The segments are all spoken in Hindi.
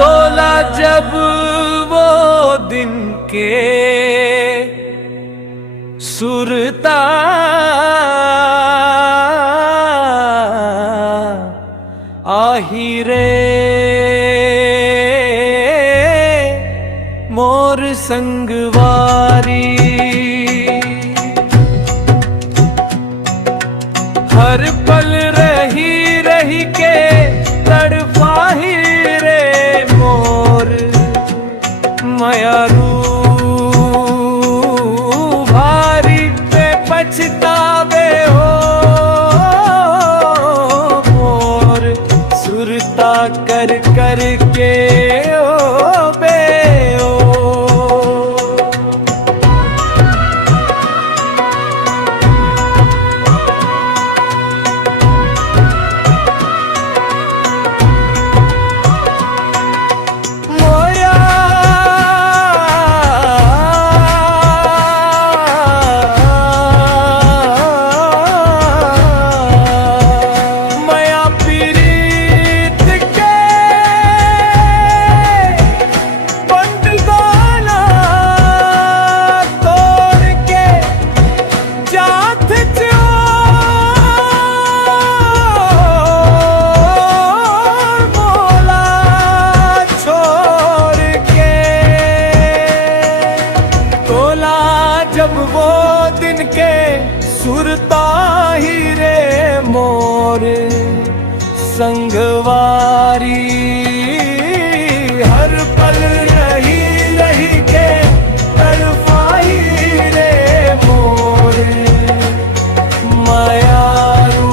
तोला जब वो दिन के सुरता आही रे मोर संगवारी, हर पल रही रही के तड़पाही रे मोर मयारू भारी पे पछतावे हो मोर सुरता कर कर के ओ बे ओ। जब वो दिन के सुरता ही रे मोर संगवारी, हर पल रही रही के तड़पाही रे मोर मायारू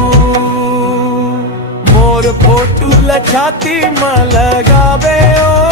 मोर फोटू लछाती में लगावे ओ